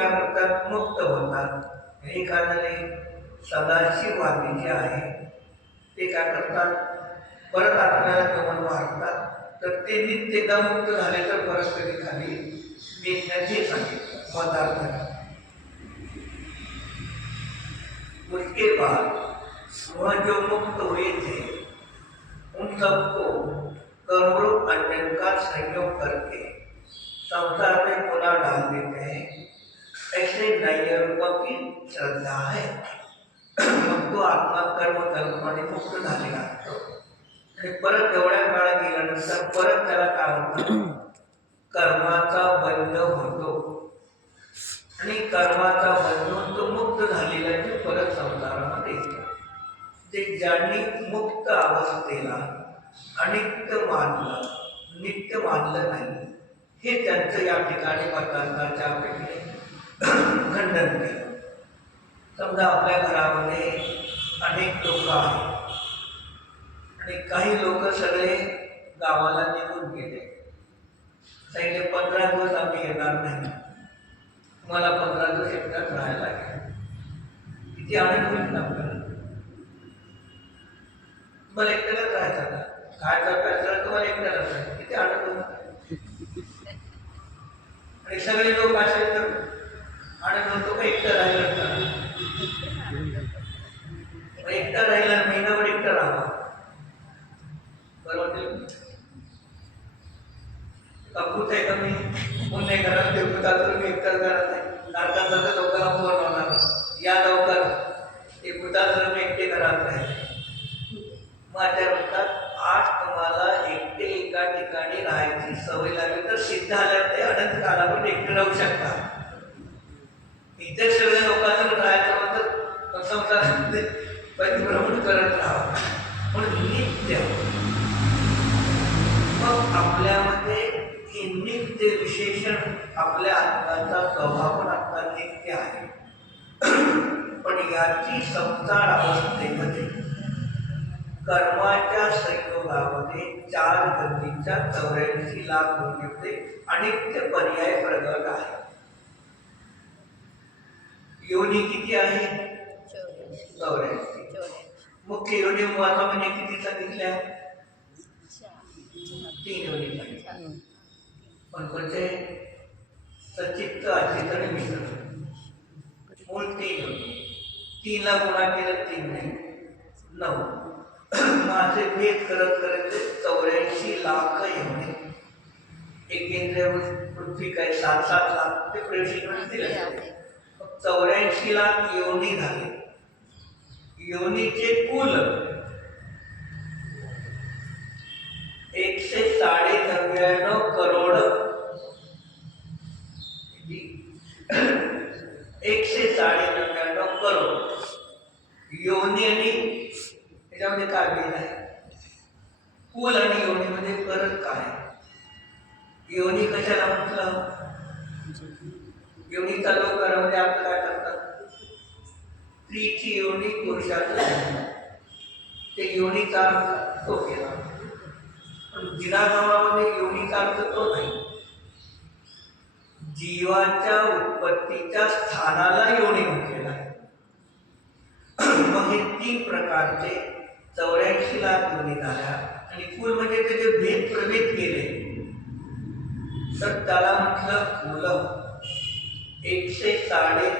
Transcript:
काय करतात, मुक्त होतात. हे कारणाने सदाशिववादी जे आहे ते काय करतात, परत आपल्याला गमन मारतात. तर ते नित्य एकदा मुक्त झाले तर परत कधी खाली निघण्याचे सांगितलं पदार्थ. उसके बाद वह जो मुक्त हुए थे उन सबको करोड़ों अंजन का संयोग करके संसार में पुनः डाल देते हैं. ऐसे नैय्यरों की श्रद्धा है. मग तो आत्मा कर्माने मुक्त झालेला असतो आणि परत एवढ्या काळा गेल्यानंतर परत त्याला काय होतं, कर्माचा बंध होतो आणि कर्माचा बंध होऊन तो मुक्त झालेला ते परत संसारामध्ये येतो. ते ज्यांनी मुक्त अवस्थेला अनित्य मानलं, नित्य मानलं नाही, हे त्यांचं या ठिकाणी मतांताच्या अपेक्षेने खंडन केलं. समजा आपल्या घरामध्ये अनेक लोक आहेत आणि काही लोक सगळे गावाला निघून गेले. सांगितले 15 दिवस आम्ही येणार नाही, तुम्हाला 15 दिवस एकटाच राहायला लागेल. किती आनंद होईल आपल्याला. तुम्हाला एकट्यालाच राहायचं का, खायचा प्यायचा तुम्हाला एकट्यालाच राहायचं, किती आनंद होईल. आणि सगळे लोक असेल तर आनंद होतो का एकटं राहिलं तर. एकटा राहिला, महिनाभर एकटा राहा, बरोबर. कपूत आहे का मी कोण नाही घरात देवता तर मी एकटाच घरात आहे. नारकांचा लवकर फोन होणार, या लवकर ते कुटाल मी एकटे घरात राहिले. माझ्या म्हणतात आज तुम्हाला एकटे एका ठिकाणी राहायची सवय लागली तर सिद्ध आल्या ते अनंत कालावर एकटे राहू शकता. इतर सगळ्या लोकांना राहायचं म्हणतात संसारामध्ये परिभ्रमण करत राहा, पण नित्य. मग आपल्यामध्ये हे नित्य विशेषण, आपल्या आत्म्याचा स्वभाव पण आता नित्य आहे. पण याची संसार अवस्थेमध्ये कर्माच्या संयोगामध्ये 4 गतीच्या 84 लाख होते अनित्य पर्याय प्रगट आहे. योनी किती आहे, 84. मुख्य योनी वाचा म्हणजे किती सांगितल्या, 3 योनी सांगितल्या. पण कोणते, सचित्त अचित आणि मिश्र, मूळ 3 योनी. 3 ला गुणा केलं 3 नाही 9. माझे भेद करत करत 84 लाख एवढे. एक इंद्रिय पृथ्वी काय 7-7 लाख ते प्रवेश दिले. 84 लाख योनी झाले. योनीचे कुल 199 करोड 199 करोड योनी. आणि त्याच्यामध्ये काय भेद आहे, कुल आणि योनीमध्ये फरक काय. योनी कशाला म्हटलं, योनी चालू करामध्ये आपलं काय करतात, स्त्रीची योनी पुरुषाचं, ते योनीचा अर्थ तो केला. पण जिरानामामध्ये योनीचा अर्थ तो नाही, जीवाच्या उत्पत्तीच्या स्थानाला योनी म्हटलेला आहे. मग हे 3 प्रकारचे 84 लाख योनी झाल्या आणि कुल म्हणजे त्याचे भेद प्रभेद केले तर त्याला म्हटलं कुल. 199